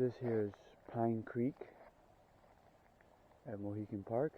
This here is Pine Creek at Mohican Park.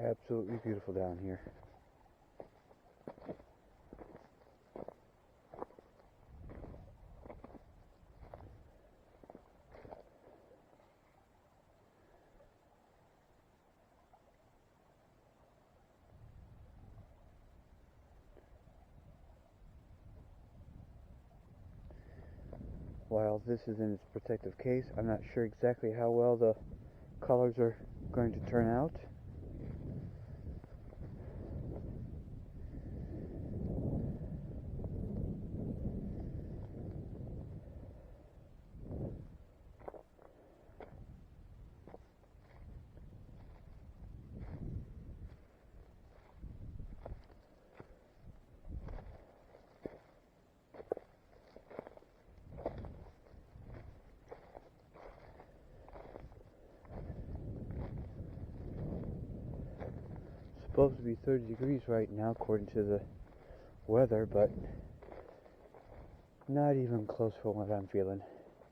Absolutely beautiful down here. While this is in its protective case, I'm not sure exactly how well the colors are going to turn out. Supposed to be 30 degrees right now according to the weather, but not even close for what I'm feeling.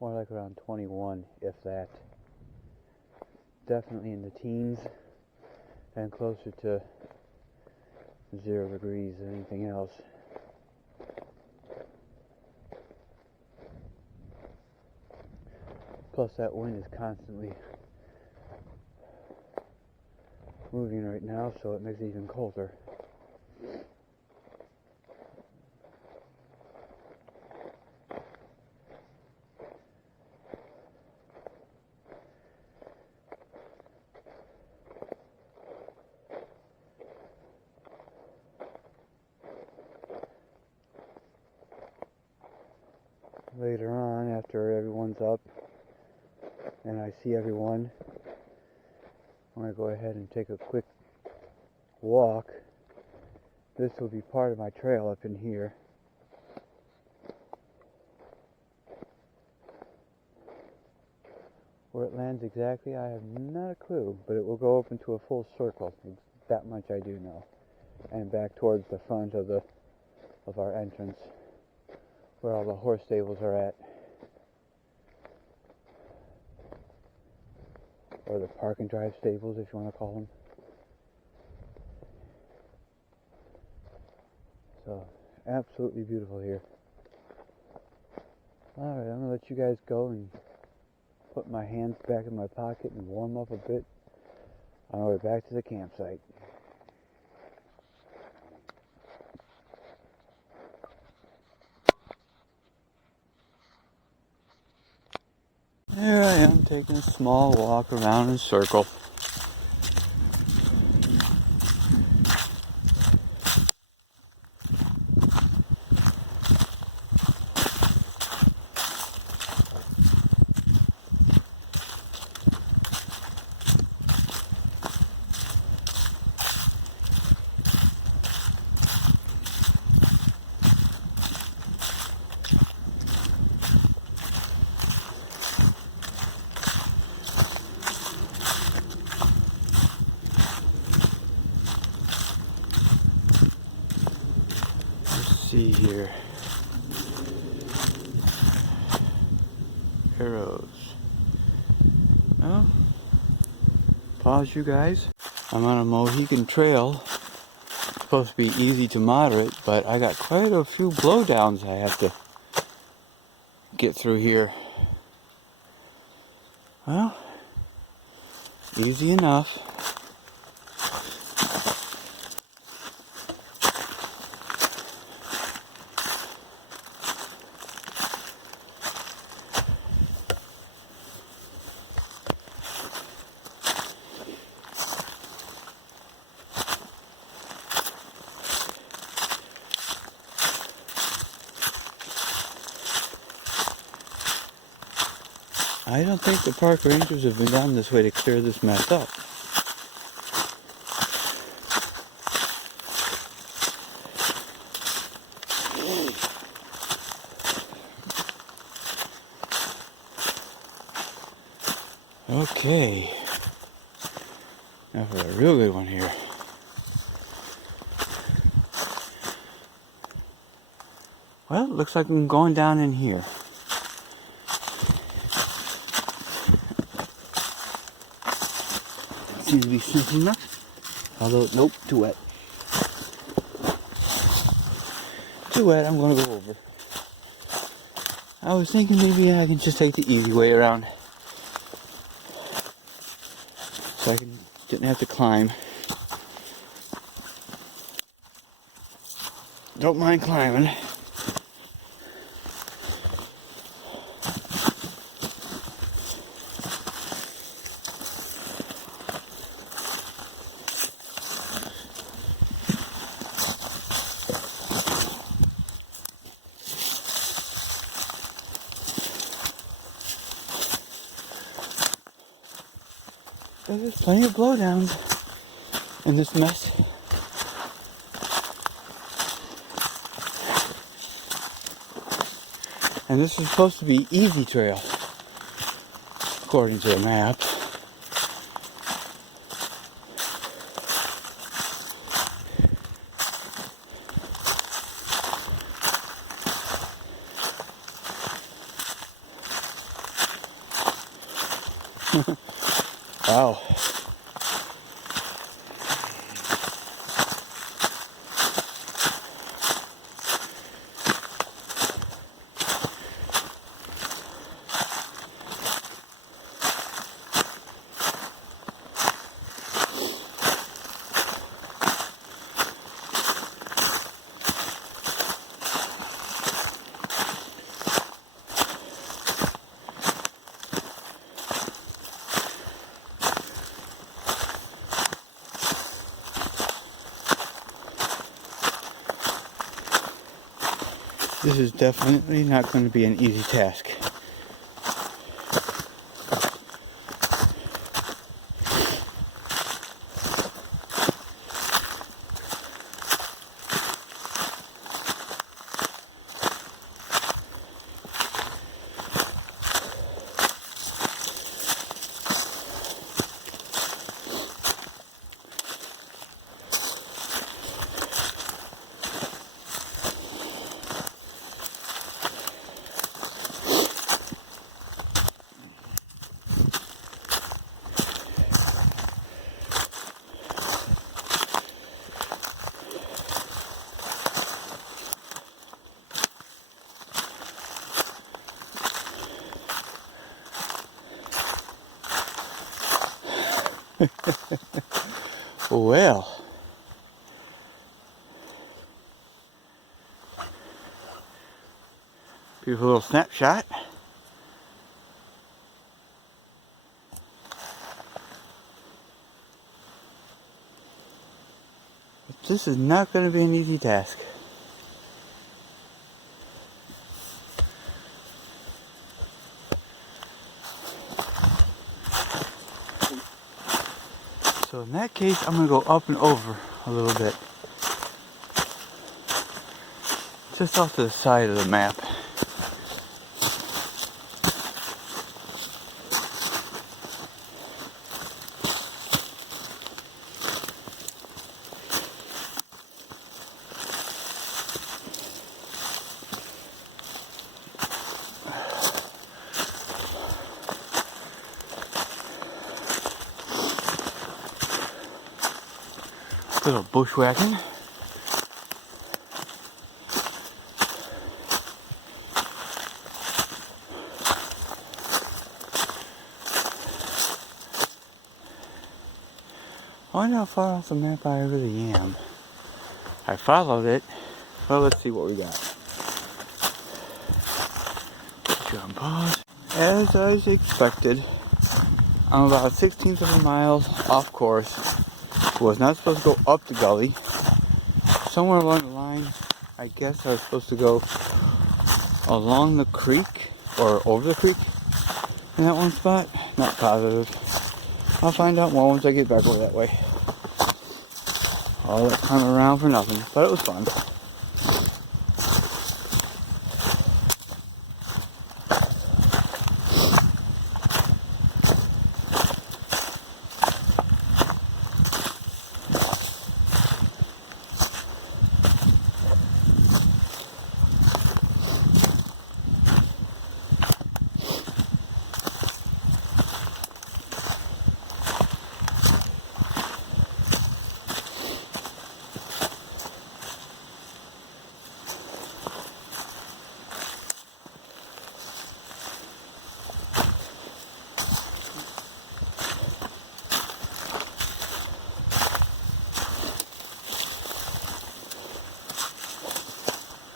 More like around 21, if that. Definitely in the teens and closer to 0 degrees than anything else. Plus that wind is constantly moving right now, so it makes it even colder. Later on, after everyone's up and I see everyone, I'm going to go ahead and take a quick walk. This will be part of my trail up in here. Where it lands exactly, I have not a clue, but it will go up into a full circle. That much I do know. And back towards the front of our entrance, where all the horse stables are at. Or the park and drive stables, if you want to call them. So, absolutely beautiful here. Alright, I'm going to let you guys go and put my hands back in my pocket and warm up a bit on our way back to the campsite. There I am, taking a small walk around in a circle. See here, arrows. Well, pause you guys. I'm on a Mohican trail. It's supposed to be easy to moderate, but I got quite a few blowdowns I have to get through here. Well, easy enough. I don't think the park rangers have been down this way to clear this mess up. Okay. Now for a real good one here. Well, it looks like I'm going down in here. Seems to be simple enough. Although, nope, too wet. Too wet, I'm going to go over. I was thinking maybe I can just take the easy way around. So I didn't have to climb. Don't mind climbing. There's plenty of blowdowns in this mess. And this is supposed to be easy trail, according to the map. Wow. This is definitely not going to be an easy task. Well, beautiful little snapshot. But this is not going to be an easy task. So in that case, I'm going to go up and over a little bit. Just off to the side of the map. Little bushwhacking. I wonder how far off the map I really am. I followed it. Well, let's see what we got. Jump pause. As I expected, I'm about 1/16 of a mile off course. Was not supposed to go up the gully. Somewhere along the line, I guess I was supposed to go along the creek or over the creek. in that one spot? Not positive. I'll find out more once I get back over that way. All that time around for nothing, but it was fun.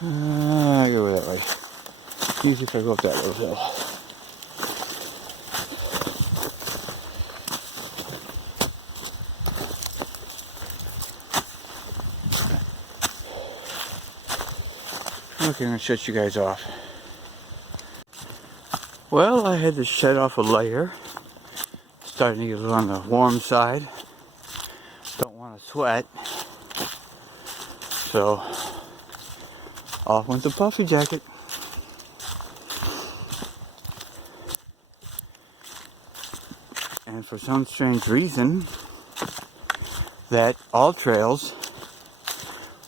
I go that way. Usually if I go up that little hill. Okay, I'm gonna shut you guys off. Well, I had to shut off a layer. Starting to get a little on the warm side. Don't want to sweat. So, off went the puffy jacket. And for some strange reason, that all trails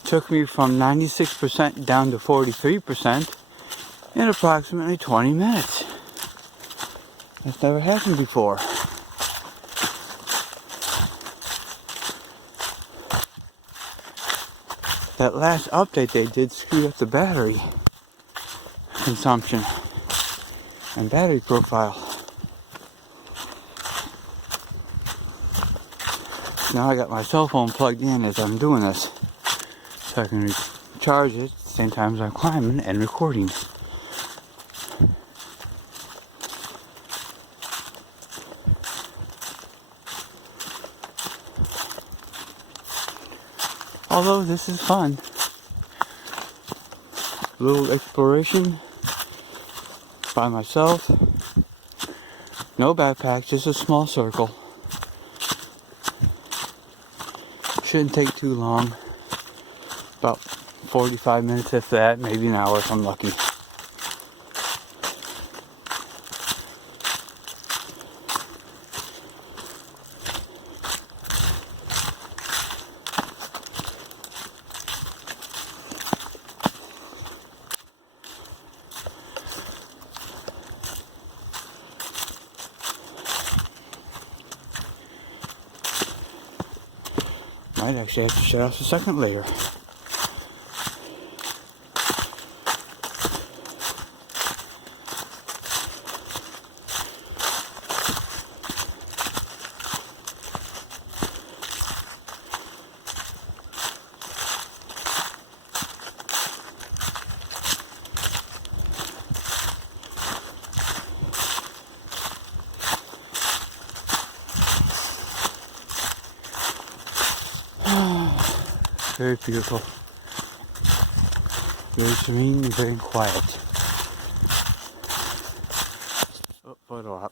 took me from 96% down to 43% in approximately 20 minutes. That's never happened before. That last update they did screwed up the battery consumption and battery profile. Now I got my cell phone plugged in as I'm doing this, so I can recharge it at the same time as I'm climbing and recording. Although this is fun. A little exploration by myself. No backpack, just a small circle. Shouldn't take too long. About 45 minutes if that, maybe an hour if I'm lucky. Might actually have to shut off the second layer. Very beautiful. Very serene and very quiet. Oh, photo op.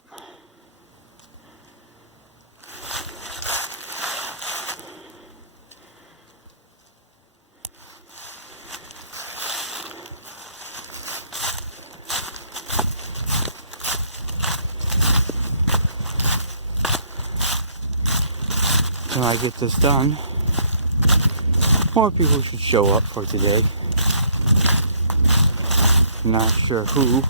When I get this done, more people should show up for today. Not sure who.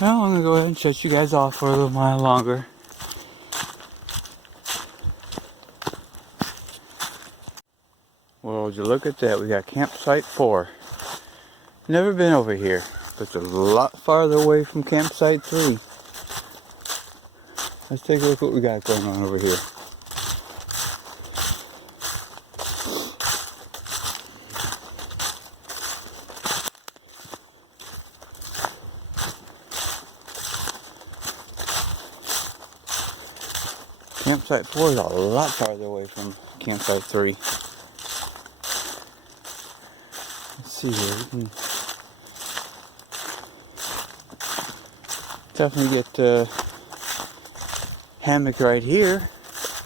Well, I'm gonna go ahead and shut you guys off for a little while longer. Well, would you look at that? We got campsite 4. Never been over here, but it's a lot farther away from campsite 3. Let's take a look at what we got going on over here. Campsite 4 is a lot farther away from campsite 3. Let's see here. We can definitely get the hammock right here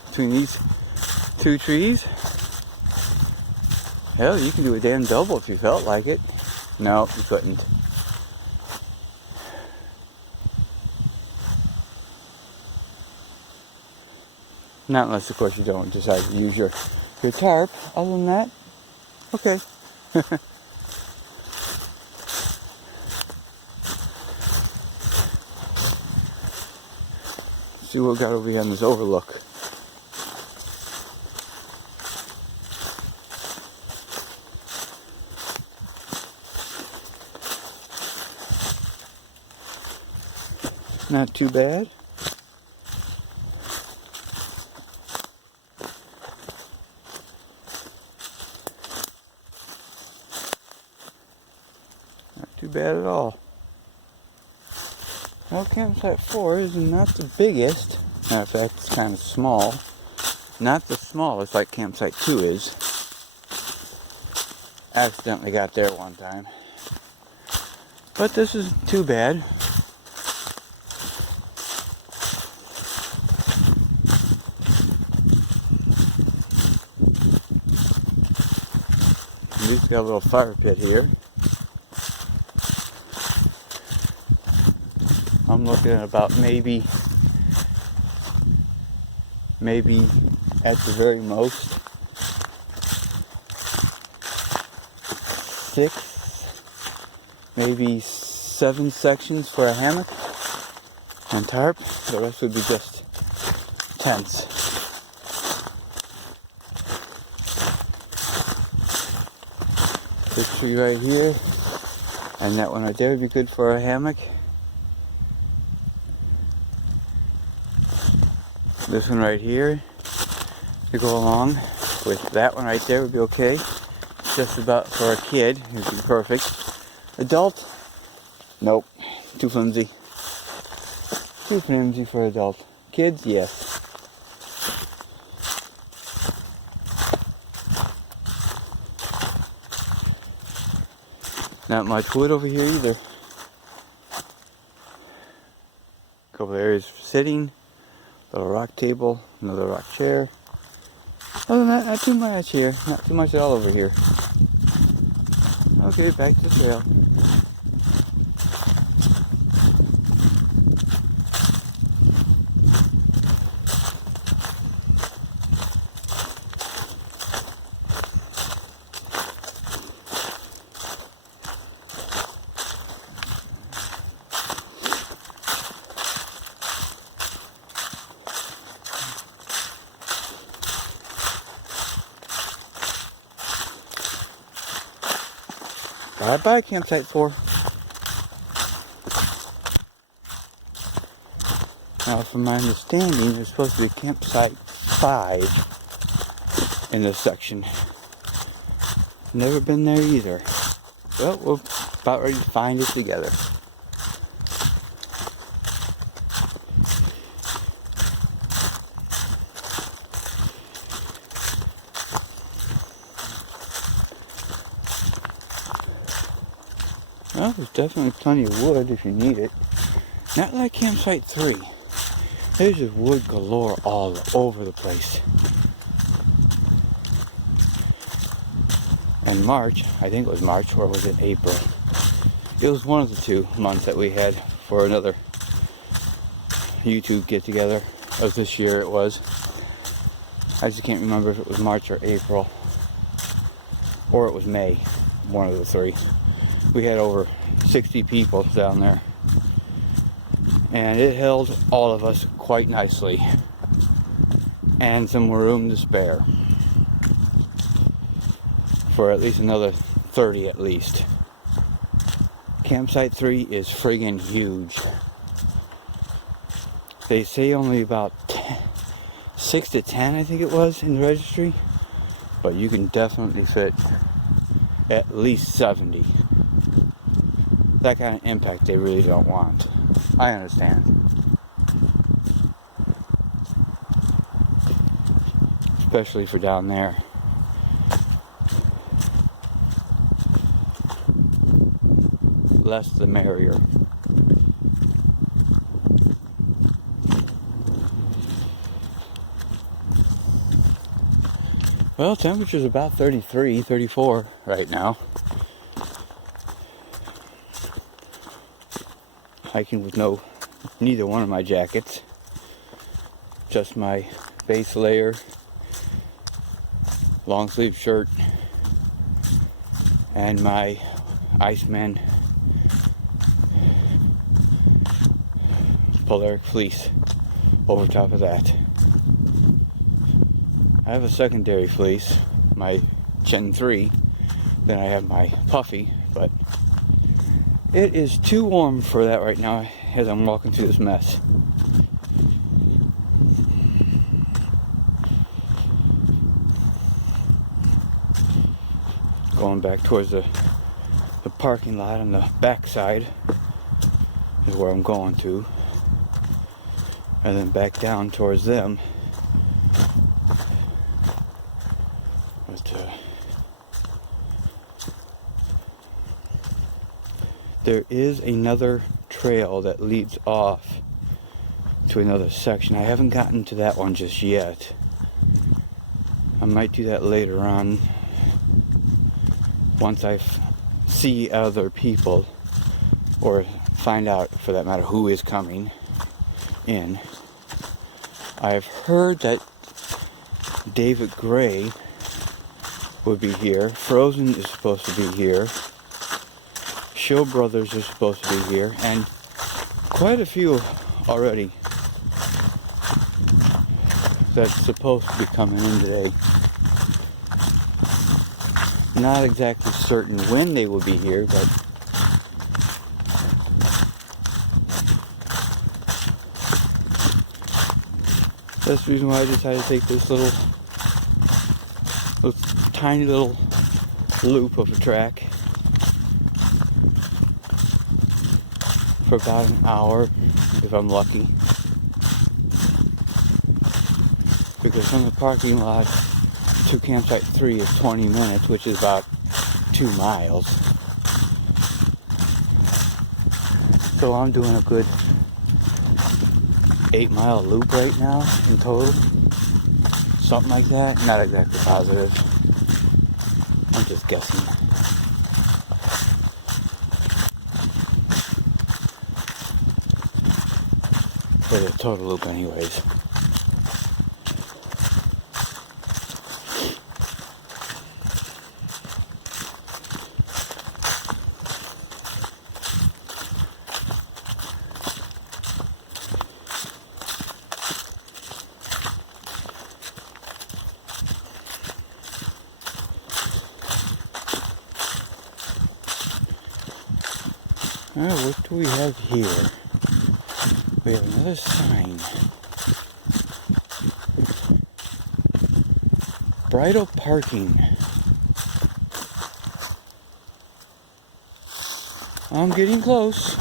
between these two trees. Hell, you can do a damn double if you felt like it. No, you couldn't. Not unless, of course, you don't decide to use your tarp. Other than that, okay. See what we got over here on this overlook. Not too bad. Not too bad at all. Well, campsite 4 is not the biggest. Matter of fact, it's kind of small. Not the smallest like campsite 2 is. Accidentally got there one time. But this isn't too bad. At least got a little fire pit here. I'm looking at about maybe at the very most 6, maybe 7 sections for a hammock and tarp. The rest would be just tents. This tree right here, and that one right there would be good for a hammock. This one right here to go along with that one right there would be okay. Just about for a kid, it would be perfect. Adult? Nope. Too flimsy. Too flimsy for adult. Kids? Yes. Not much wood over here either. A couple areas for sitting. Little rock table, another rock chair. Other than that, not too much here. Not too much at all over here. Okay, back to the trail. Bye-bye, campsite 4. Now, from my understanding, there's supposed to be a campsite 5 in this section. Never been there either. Well, we're about ready to find it together. Well, there's definitely plenty of wood if you need it. Not like campsite 3. There's just wood galore all over the place. And March, I think it was March, or was it April? It was one of the 2 months that we had for another YouTube get-together. Of this year it was. I just can't remember if it was March or April. Or it was May. One of the 3. We had over 60 people down there. And it held all of us quite nicely. And some room to spare. For at least another 30 at least. Campsite 3 is friggin' huge. They say only about 6 to 10, I think it was, in the registry. But you can definitely fit at least 70. That kind of impact they really don't want. I understand. especially for down there. Less the merrier. Well, temperature's about 33, 34 right now. Hiking with neither one of my jackets. Just my base layer, long sleeve shirt, and my Iceman polaric fleece over top of that. I have a secondary fleece, my Gen 3, then I have my puffy, but it is too warm for that right now as I'm walking through this mess. Going back towards the parking lot on the back side is where I'm going to, and then back down towards them. But there is another trail that leads off to another section. I haven't gotten to that one just yet. I might do that later on once I see other people, or find out, for that matter, who is coming in. I've heard that David Gray would be here. Frozen is supposed to be here. Show Brothers are supposed to be here, and quite a few already that's supposed to be coming in today. Not exactly certain when they will be here, but that's the reason why I decided to take this tiny little loop of a track for about an hour, if I'm lucky. Because from the parking lot to campsite 3 is 20 minutes, which is about 2 miles. So I'm doing a good 8-mile loop right now in total. Something like that. Not exactly positive. I'm just guessing. But it's a total loop anyways. Alright, what do we have here? We have another sign. Bridal parking. I'm getting close.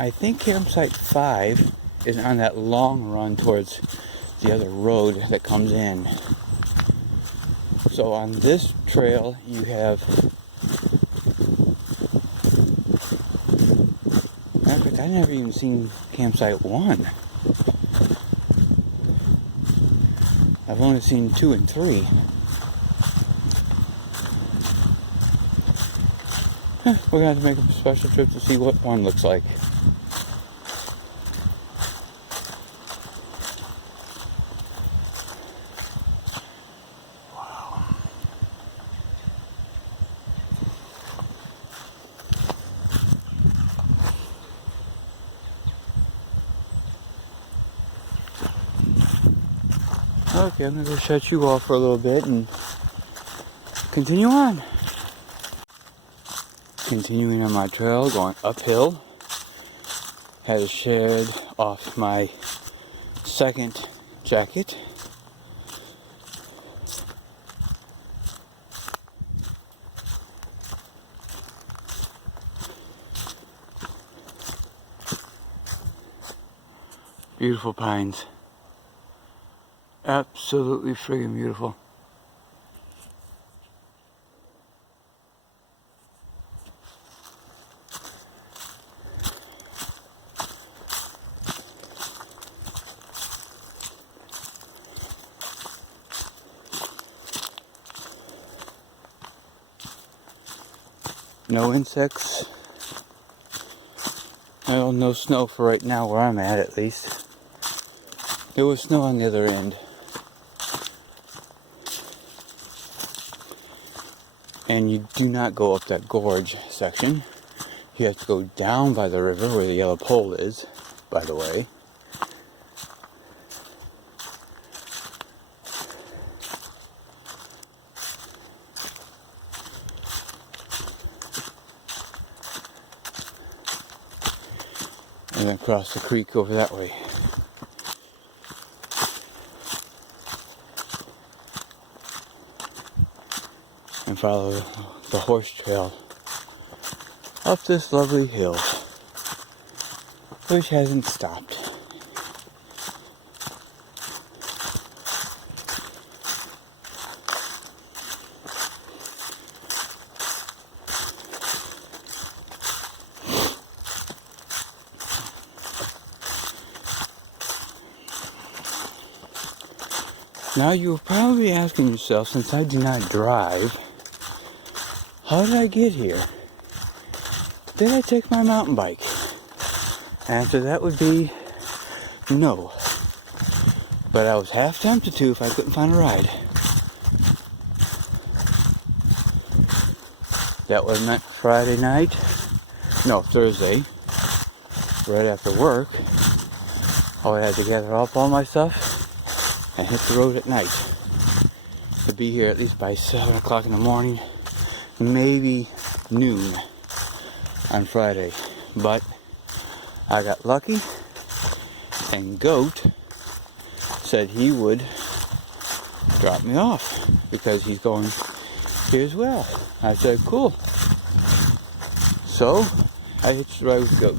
I think campsite 5 is on that long run towards the other road that comes in. So on this trail you have, in fact, I've never even seen campsite 1. I've only seen 2 and 3. We're going to have to make a special trip to see what 1 looks like. Okay, I'm gonna go shut you off for a little bit and continue on. Continuing on my trail, going uphill. Had to shed off my second jacket. Beautiful pines. Absolutely friggin' beautiful. No insects. Well, no snow for right now where I'm at least. There was snow on the other end. And you do not go up that gorge section. You have to go down by the river where the yellow pole is, by the way. And then cross the creek over that way. And follow the horse trail up this lovely hill, which hasn't stopped. Now you're probably asking yourself, since I do not drive, how did I get here? Did I take my mountain bike? Answer that would be no. But I was half tempted to if I couldn't find a ride. That was meant Friday night. No, Thursday. Right after work. I would have to gather up all my stuff and hit the road at night. To be here at least by 7 o'clock in the morning. Maybe noon on Friday. But I got lucky, and Goat said he would drop me off because he's going here as well. I said, cool. So I hitched the ride with Goat.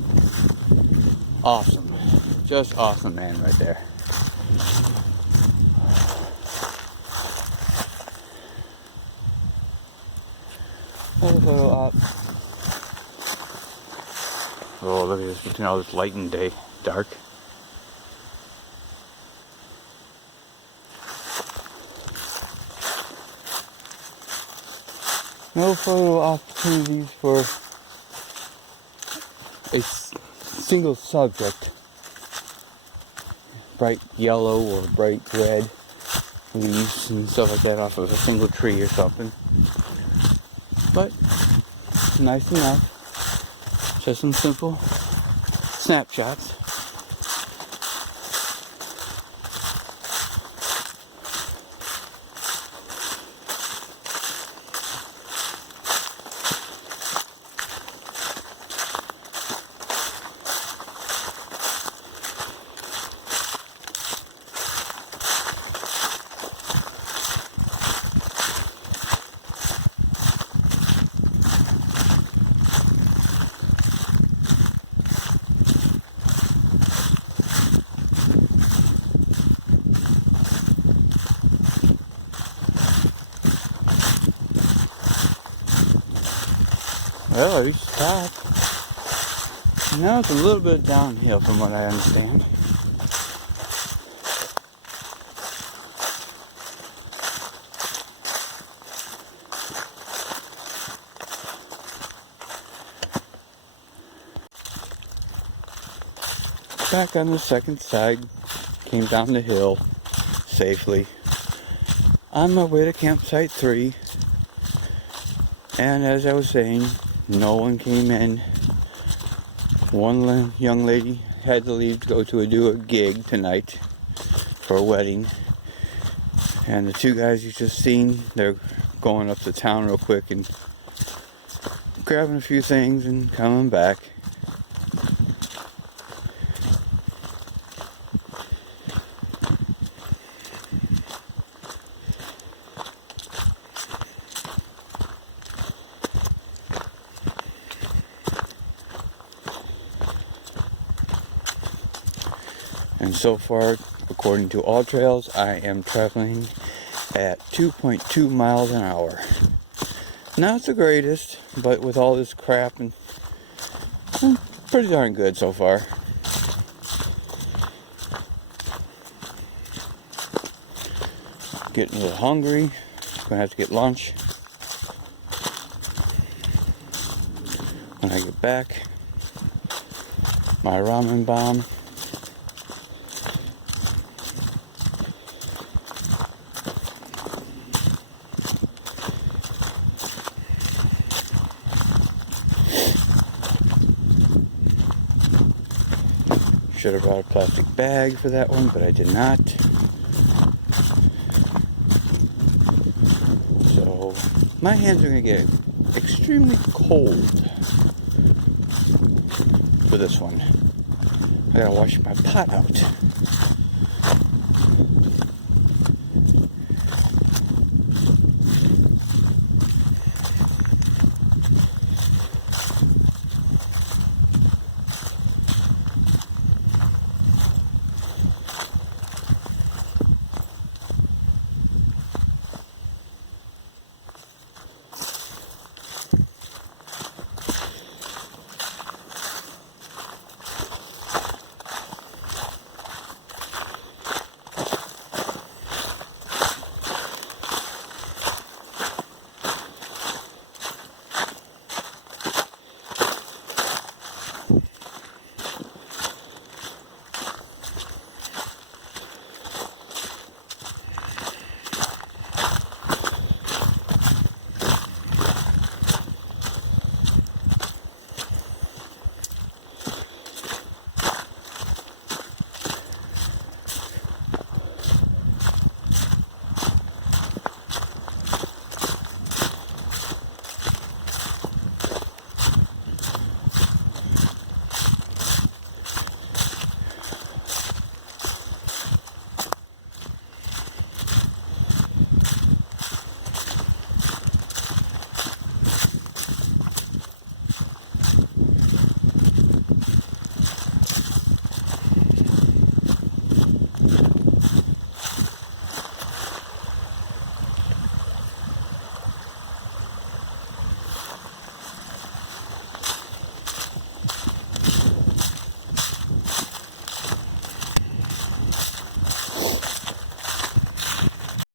Awesome. Just awesome, man, right there. Another photo op. Oh, look at this, between all this light and day, dark. No photo opportunities for a single subject. Bright yellow or bright red leaves and stuff like that off of a single tree or something. But nice enough. Just some simple snapshots. Well, I reached the top. Now it's a little bit downhill from what I understand. Back on the second side, came down the hill safely. On my way to campsite 3. And as I was saying, no one came in. One young lady had to leave to go to do a gig tonight for a wedding. And the two guys you just seen, they're going up to town real quick and grabbing a few things and coming back. And so far, according to all trails, I am traveling at 2.2 miles an hour. Not the greatest, but with all this crap, and pretty darn good so far. Getting a little hungry. Gonna have to get lunch when I get back. My ramen bomb. Should have brought a plastic bag for that one, but I did not. So my hands are going to get extremely cold for this one. I gotta wash my pot out.